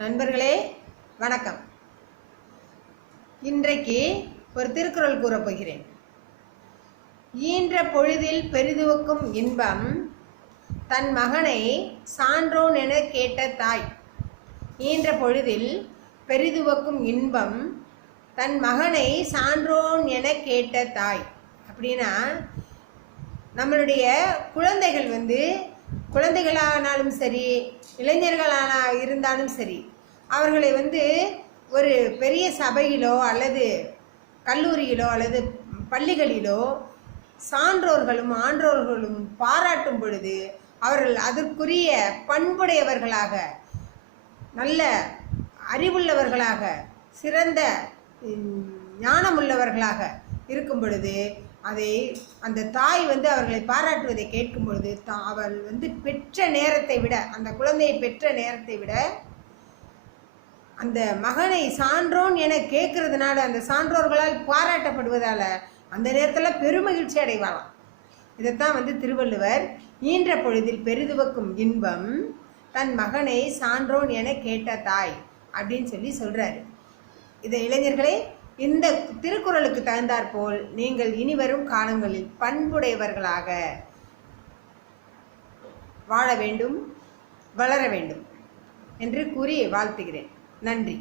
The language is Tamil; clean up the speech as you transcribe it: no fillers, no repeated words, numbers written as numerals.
நண்பர்களே வணக்கம். இன்றைக்கு ஒரு திருக்குறள் கூறப் போகிறேன். ஈன்ற பொழுதில் பெரிதுவக்கும் இன்பம் தன் மகனை சான்றோன் என கேட்ட தாய். ஈன்ற பொழுதில் பெரிதுவக்கும் இன்பம் தன் மகனை சான்றோன் என கேட்ட தாய். அப்படின்னா நம்மளுடைய குழந்தைகள் குழந்தைகளானாலும் சரி, இளைஞர்களான இருந்தாலும் சரி, அவர்களை ஒரு பெரிய சபையிலோ அல்லது கல்லூரியிலோ அல்லது பள்ளிகளிலோ சான்றோர்களும் ஆன்றோர்களும் பாராட்டும் பொழுது அவர்கள் அதற்குரிய பண்புடையவர்களாக, நல்ல அறிவுள்ளவர்களாக, சிறந்த ஞானமுள்ளவர்களாக இருக்கும் பொழுது அந்த தாய் அவர்களை பாராட்டுவதை கேட்கும் பொழுது அவள் பெற்ற நேரத்தை விட, அந்த குழந்தையை பெற்ற நேரத்தை விட அந்த மகனை சான்றோன் என கேட்கறதுனால, அந்த சான்றோர்களால் பாராட்டப்படுவதால அந்த நேரத்தில் பெருமகிழ்ச்சி அடைவாளாம். இதைத்தான் திருவள்ளுவர் ஈன்ற பொழுதில் பெரிதுவக்கும் இன்பம் தன் மகனை சான்றோன் என கேட்ட தாய் அப்படின்னு சொல்றாரு. இதை இளைஞர்களே, இந்த திருக்குறளுக்கு தகுந்தாற்போல் நீங்கள் இனிவரும் காலங்களில் பண்புடையவர்களாக வாழ வேண்டும், வளர வேண்டும் என்று கூறி வாழ்த்துகிறேன். நன்றி.